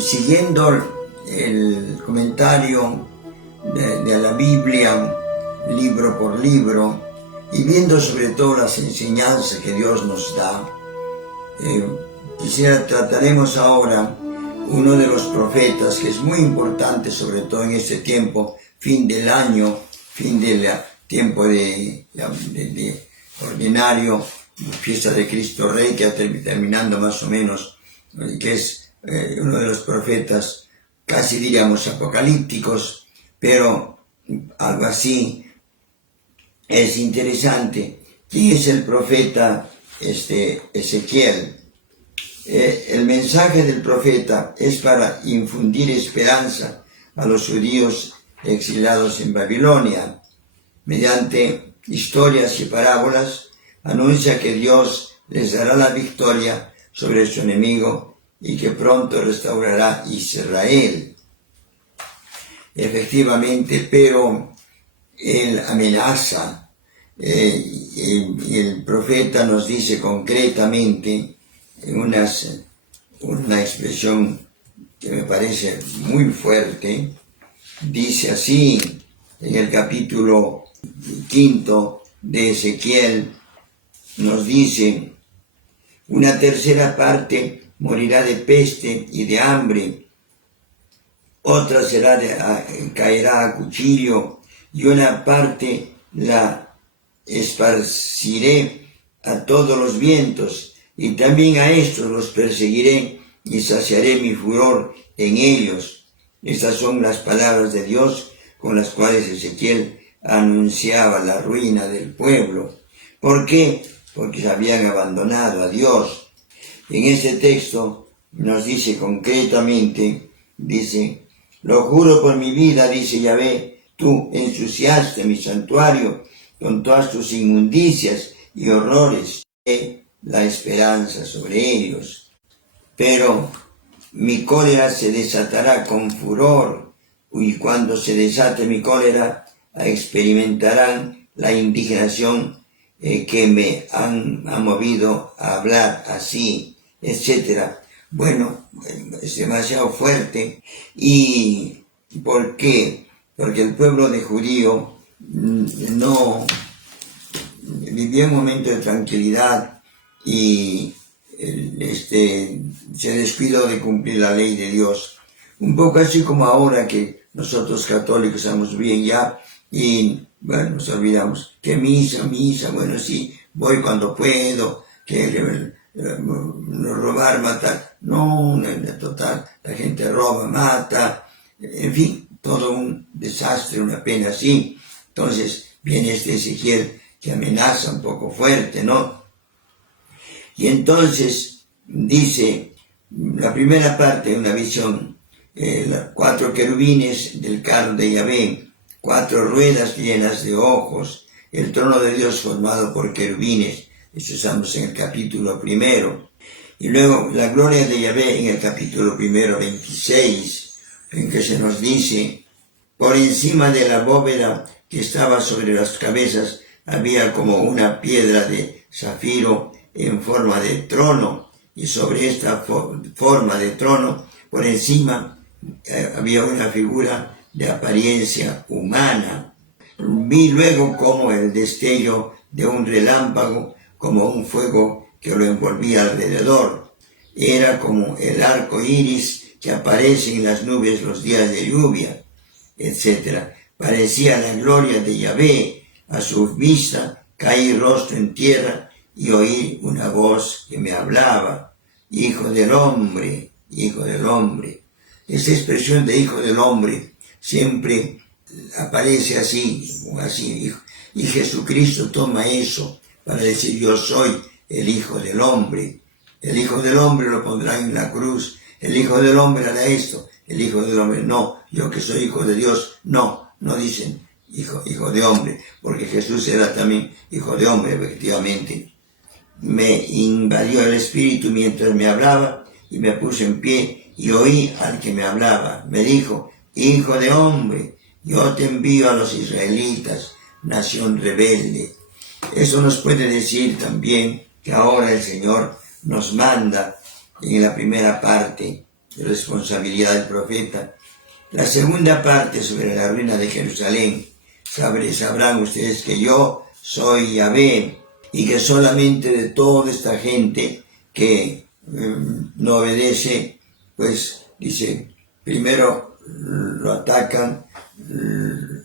Siguiendo el comentario de la Biblia, libro por libro, y viendo sobre todo las enseñanzas que Dios nos da, trataremos ahora uno de los profetas que es muy importante, sobre todo en este tiempo, fin del año, fin del tiempo de ordinario, fiesta de Cristo Rey, que terminando más o menos, que es uno de los profetas, casi diríamos apocalípticos, pero algo así. Es interesante. ¿Quién es el profeta Ezequiel? El mensaje del profeta es para infundir esperanza a los judíos exiliados en Babilonia. Mediante historias y parábolas, anuncia que Dios les dará la victoria sobre su enemigo y que pronto restaurará Israel. Efectivamente, pero él amenaza, y el profeta nos dice concretamente una expresión que me parece muy fuerte. Dice así en el capítulo 5 de Ezequiel, nos dice: una tercera parte morirá de peste y de hambre, otra caerá a cuchillo, y una parte la esparciré a todos los vientos, y también a estos los perseguiré y saciaré mi furor en ellos. Estas son las palabras de Dios con las cuales Ezequiel anunciaba la ruina del pueblo. ¿Por qué? Porque se habían abandonado a Dios. En este texto nos dice concretamente, dice: lo juro por mi vida, dice Yahvé, tú ensuciaste mi santuario con todas tus inmundicias y horrores, la esperanza sobre ellos. Pero mi cólera se desatará con furor, y cuando se desate mi cólera, experimentarán la indignación que me han movido a hablar así, etc. Bueno, es demasiado fuerte. ¿Y por qué? Porque el pueblo de judío no vivía un momento de tranquilidad y se descuidó de cumplir la ley de Dios. Un poco así como ahora que nosotros católicos estamos bien ya y bueno, nos olvidamos que misa, bueno sí, voy cuando puedo, que robar, matar, no, total, la gente roba, mata, en fin, todo un desastre, una pena así. Entonces viene Ezequiel que amenaza un poco fuerte, ¿no? Y entonces dice, la primera parte de una visión, 4 querubines del carro de Yahvé, 4 ruedas llenas de ojos, el trono de Dios formado por querubines. Eso estamos en el capítulo 1. Y luego la gloria de Yahvé en el capítulo 26, en que se nos dice: por encima de la bóveda que estaba sobre las cabezas había como una piedra de zafiro en forma de trono, y sobre esta forma de trono, por encima, había una figura de apariencia humana. Vi luego como el destello de un relámpago, como un fuego que lo envolvía alrededor. Era como el arco iris que aparece en las nubes los días de lluvia, etc. Parecía la gloria de Yahvé. A su vista caí rostro en tierra y oí una voz que me hablaba: hijo del hombre, hijo del hombre. Esta expresión de hijo del hombre siempre aparece así, y Jesucristo toma eso para decir: yo soy el hijo del hombre. El hijo del hombre lo pondrá en la cruz, el hijo del hombre hará esto, el hijo del hombre no, yo que soy hijo de Dios, no dicen hijo de hombre, porque Jesús era también hijo de hombre, efectivamente. Me invadió el espíritu mientras me hablaba y me puse en pie y oí al que me hablaba. Me dijo: hijo de hombre, yo te envío a los israelitas, nación rebelde. Eso nos puede decir también que ahora el Señor nos manda en la primera parte de responsabilidad del profeta. La segunda parte sobre la ruina de Jerusalén, sabrán ustedes que yo soy Yahvé y que solamente de toda esta gente que no obedece, pues dice, primero lo atacan,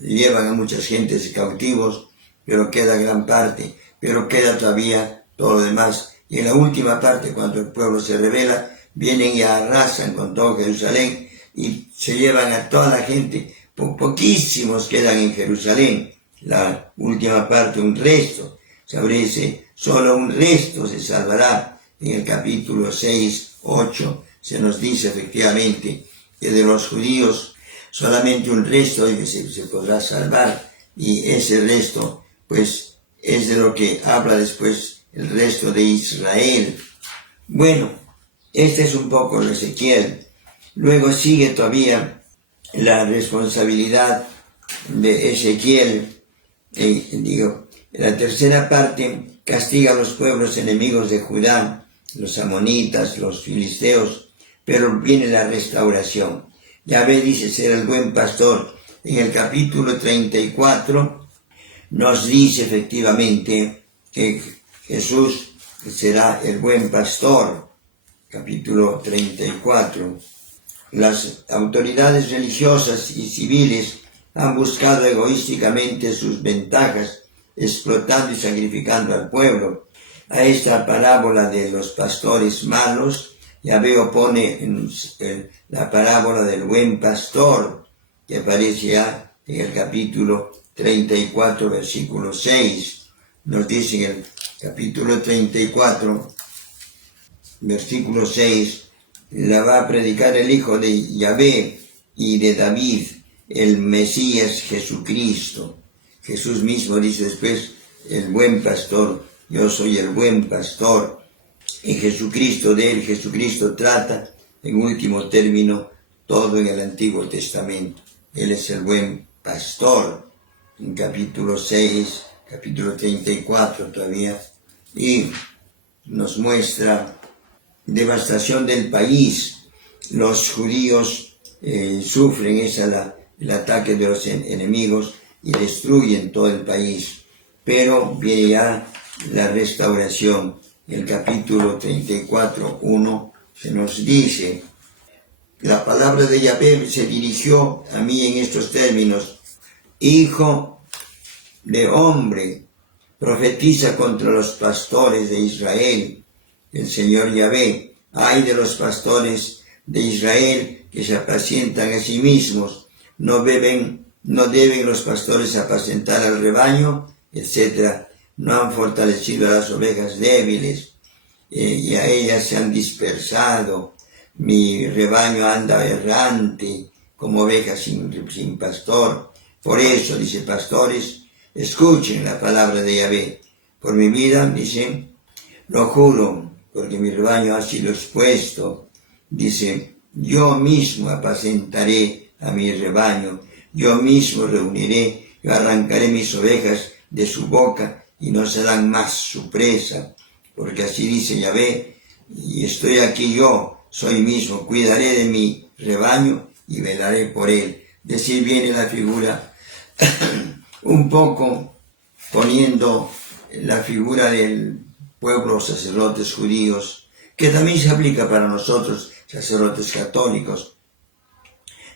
llevan a muchas gentes cautivos, pero queda gran parte, pero queda todavía todo lo demás. Y en la última parte, cuando el pueblo se rebela, vienen y arrasan con todo Jerusalén y se llevan a toda la gente. Poquísimos quedan en Jerusalén. La última parte, un resto, solo un resto se salvará. En el capítulo 6, 8, se nos dice efectivamente que de los judíos solamente un resto se podrá salvar, y ese resto pues es de lo que habla después el resto de Israel. Bueno, este es un poco lo Ezequiel. Luego sigue todavía la responsabilidad de Ezequiel. La tercera parte castiga a los pueblos enemigos de Judá, los amonitas, los filisteos, pero viene la restauración. Yahvé dice ser el buen pastor. En el capítulo 34 nos dice efectivamente que Jesús será el buen pastor. Capítulo 34. Las autoridades religiosas y civiles han buscado egoísticamente sus ventajas, explotando y sacrificando al pueblo. A esta parábola de los pastores malos, Yahvé opone la parábola del buen pastor, que aparece ya en el capítulo 34, versículo 6. Nos dice en el capítulo 34, versículo 6, la va a predicar el Hijo de Yahvé y de David, el Mesías Jesucristo. Jesús mismo dice después, el buen pastor, yo soy el buen pastor. En Jesucristo, de él Jesucristo trata, en último término, todo en el Antiguo Testamento. Él es el buen pastor. En capítulo 6, capítulo 34 todavía, y nos muestra devastación del país. Los judíos sufren el ataque de los enemigos y destruyen todo el país. Pero viene ya la restauración. El capítulo 34, 1 se nos dice, la palabra de Yahvé se dirigió a mí en estos términos: Hijo de hombre, profetiza contra los pastores de Israel. El Señor Yahvé: ay de los pastores de Israel que se apacientan a sí mismos, no deben los pastores apacentar al rebaño, etc. No han fortalecido a las ovejas débiles, y a ellas se han dispersado. Mi rebaño anda errante como ovejas sin pastor. Por eso, dice, pastores, escuchen la palabra de Yahvé. Por mi vida, dice, lo juro, porque mi rebaño ha sido expuesto. Dice, yo mismo apacentaré a mi rebaño, yo mismo reuniré, yo arrancaré mis ovejas de su boca y no serán más su presa, porque así dice Yahvé, y estoy aquí yo, soy mismo, cuidaré de mi rebaño y velaré por él. Decir viene la figura, un poco poniendo la figura del pueblo, sacerdotes judíos, que también se aplica para nosotros, sacerdotes católicos.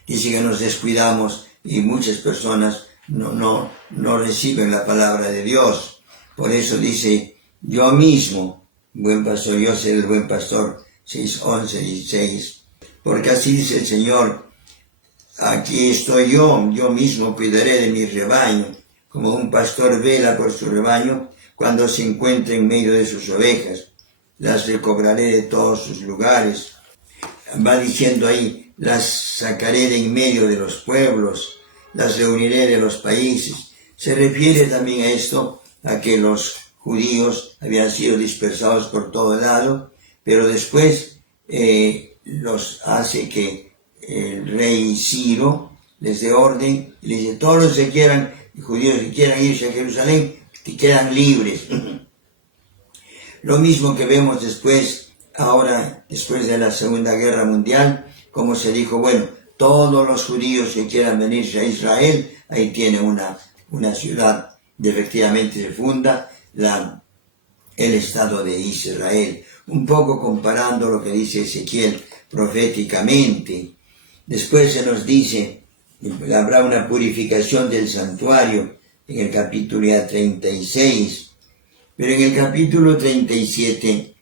Dice que nos descuidamos y muchas personas no reciben la palabra de Dios. Por eso dice, yo mismo, buen pastor, yo seré el buen pastor, 6, 11, 16. Porque así dice el Señor, aquí estoy yo mismo cuidaré de mi rebaño, como un pastor vela por su rebaño cuando se encuentra en medio de sus ovejas. Las recobraré de todos sus lugares. Va diciendo ahí, las sacaré de en medio de los pueblos, las reuniré de los países. Se refiere también a esto, a que los judíos habían sido dispersados por todo lado, pero después los hace que el rey Ciro les dé orden y les dice, todos los judíos que quieran irse a Jerusalén, que quedan libres. Lo mismo que vemos después ahora, después de la Segunda Guerra Mundial, como se dijo, bueno, todos los judíos que quieran venirse a Israel, ahí tiene una ciudad, y efectivamente se funda el Estado de Israel, un poco comparando lo que dice Ezequiel proféticamente. Después se nos dice, habrá una purificación del santuario en el capítulo 36, pero en el capítulo 37,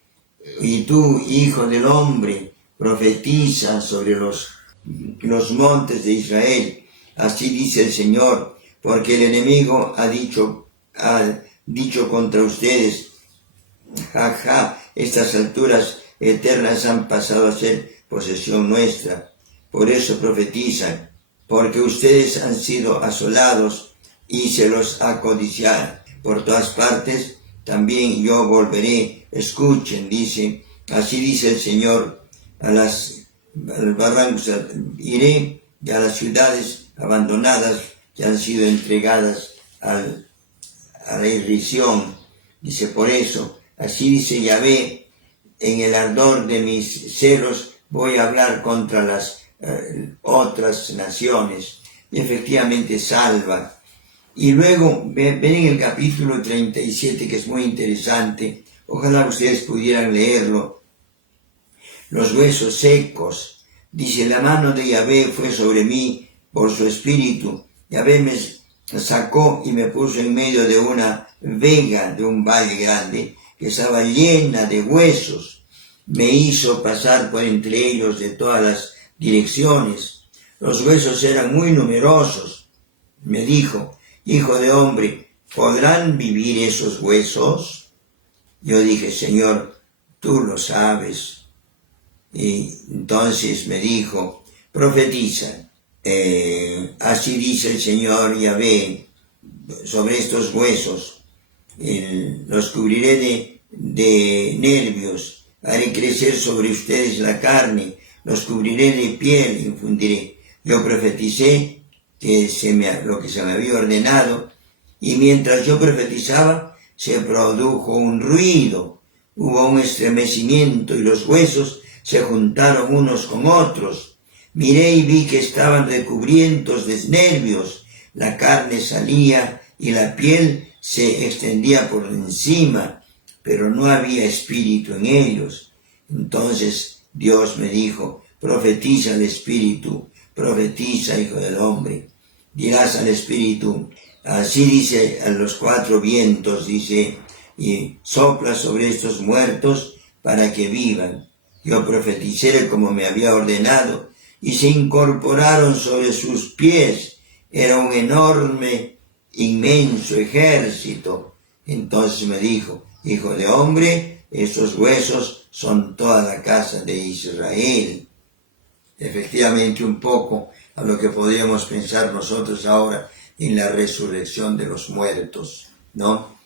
y tú, hijo del hombre, profetiza sobre los montes de Israel. Así dice el Señor, porque el enemigo ha dicho contra ustedes, estas alturas eternas han pasado a ser posesión nuestra. Por eso profetizan, porque ustedes han sido asolados y se los ha codiciado por todas partes. También yo volveré, escuchen, dice, así dice el Señor, al barrancos iré, y a las ciudades abandonadas que han sido entregadas a la irrisión. Dice, por eso, así dice Yahvé, en el ardor de mis celos voy a hablar contra las otras naciones. Y efectivamente salva. Y luego, ven en el capítulo 37, que es muy interesante, ojalá ustedes pudieran leerlo, los huesos secos. Dice, la mano de Yahvé fue sobre mí por su espíritu. Yahvé me sacó y me puso en medio de una vega, de un valle grande, que estaba llena de huesos. Me hizo pasar por entre ellos de todas las direcciones. Los huesos eran muy numerosos. Me dijo, hijo de hombre, ¿podrán vivir esos huesos? Yo dije, Señor, tú lo sabes. Y entonces me dijo, profetiza, así dice el Señor Yahvé, sobre estos huesos, los cubriré de nervios, haré crecer sobre ustedes la carne, los cubriré de piel, infundiré. Yo profeticé lo que se me había ordenado, y mientras yo profetizaba, se produjo un ruido, hubo un estremecimiento, y los huesos se juntaron unos con otros. Miré y vi que estaban recubiertos de nervios, la carne salía y la piel se extendía por encima, pero no había espíritu en ellos. Entonces Dios me dijo, profetiza al espíritu, profetiza, hijo del hombre. Dirás al espíritu, así dice a los cuatro vientos, dice, y sopla sobre estos muertos para que vivan. Yo profeticé como me había ordenado, y se incorporaron sobre sus pies. Era un enorme, inmenso ejército. Entonces me dijo, hijo de hombre, estos huesos son toda la casa de Israel. Efectivamente, un poco a lo que podríamos pensar nosotros ahora en la resurrección de los muertos, ¿no?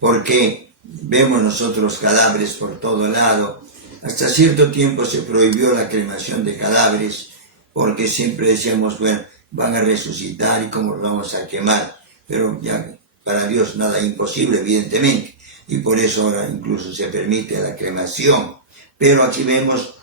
Porque vemos nosotros los cadáveres por todo lado. Hasta cierto tiempo se prohibió la cremación de cadáveres, porque siempre decíamos, bueno, van a resucitar y cómo los vamos a quemar. Pero ya para Dios nada imposible, evidentemente, y por eso ahora incluso se permite la cremación. Pero aquí vemos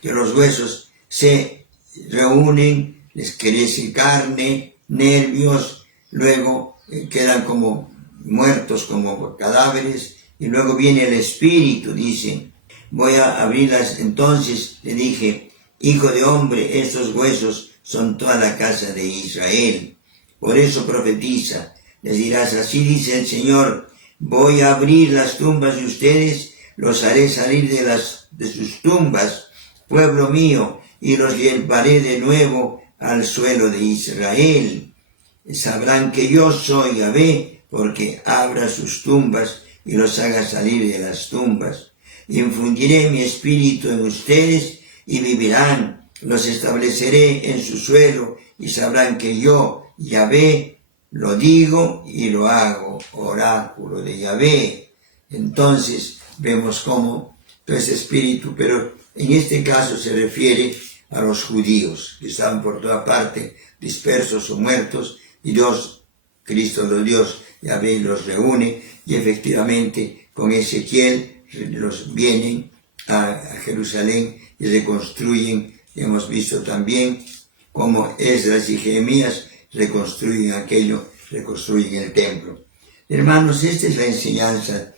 que los huesos se reúnen, les crece carne, nervios, luego quedan como muertos, como cadáveres, y luego viene el espíritu, dicen. Voy a abrirlas. Entonces le dije, hijo de hombre, estos huesos son toda la casa de Israel. Por eso profetiza, les dirás, así dice el Señor, voy a abrir las tumbas de ustedes, los haré salir de sus tumbas, pueblo mío, y los llevaré de nuevo al suelo de Israel. Sabrán que yo soy Yahvé, porque abra sus tumbas y los haga salir de las tumbas. Infundiré mi espíritu en ustedes y vivirán, los estableceré en su suelo y sabrán que yo, Yahvé, lo digo y lo hago, oráculo de Yahvé. Entonces vemos cómo todo ese espíritu, pero en este caso se refiere a los judíos que estaban por toda parte dispersos o muertos, y Dios, Cristo los Dios, Yahvé los reúne, y efectivamente con Ezequiel los vienen a Jerusalén y reconstruyen. Hemos visto también cómo Esdras y Jeremías reconstruyen aquello, reconstruyen el templo. Hermanos, esta es la enseñanza.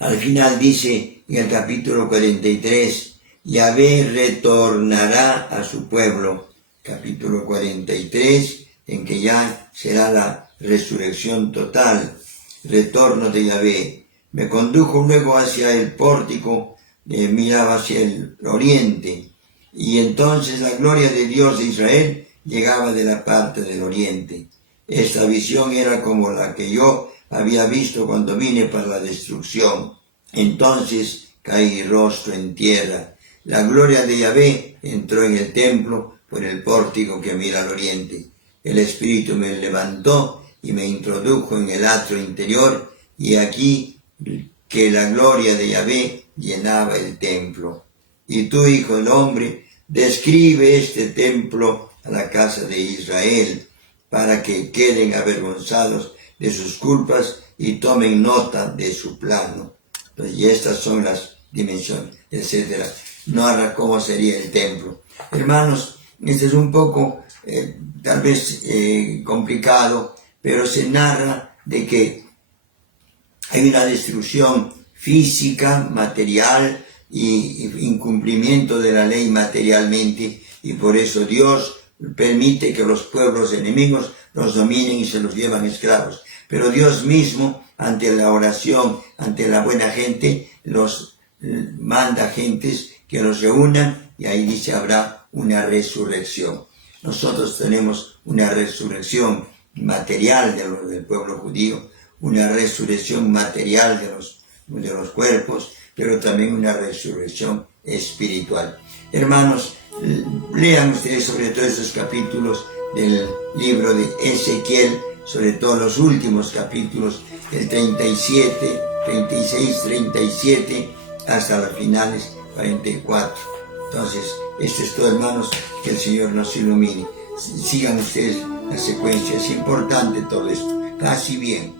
Al final dice en el capítulo 43, Yahvé retornará a su pueblo. Capítulo 43, en que ya será la resurrección total, retorno de Yahvé. Me condujo luego hacia el pórtico, miraba hacia el oriente, y entonces la gloria de Dios de Israel llegaba de la parte del oriente. Esta visión era como la que yo había visto cuando vine para la destrucción. Entonces caí rostro en tierra. La gloria de Yahvé entró en el templo por el pórtico que mira al oriente. El Espíritu me levantó y me introdujo en el atrio interior, y aquí que la gloria de Yahvé llenaba el templo. Y tú, hijo del hombre, describe este templo a la casa de Israel, para que queden avergonzados de sus culpas y tomen nota de su plano. Entonces, y estas son las dimensiones, etc. Narra cómo sería el templo. Hermanos, este es un poco, tal vez complicado, pero se narra de que hay una destrucción física, material, y incumplimiento de la ley materialmente, y por eso Dios permite que los pueblos enemigos los dominen y se los llevan esclavos. Pero Dios mismo, ante la oración, ante la buena gente, los manda gentes que los reúnan, y ahí dice habrá una resurrección. Nosotros tenemos una resurrección material del pueblo judío, una resurrección material de los cuerpos, pero también una resurrección espiritual. Hermanos, lean ustedes sobre todo esos capítulos del libro de Ezequiel, sobre todo los últimos capítulos, el 37, 36, 37, hasta las finales 44. Entonces, esto es todo, hermanos, que el Señor nos ilumine. Sigan ustedes la secuencia, es importante todo esto. Casi bien.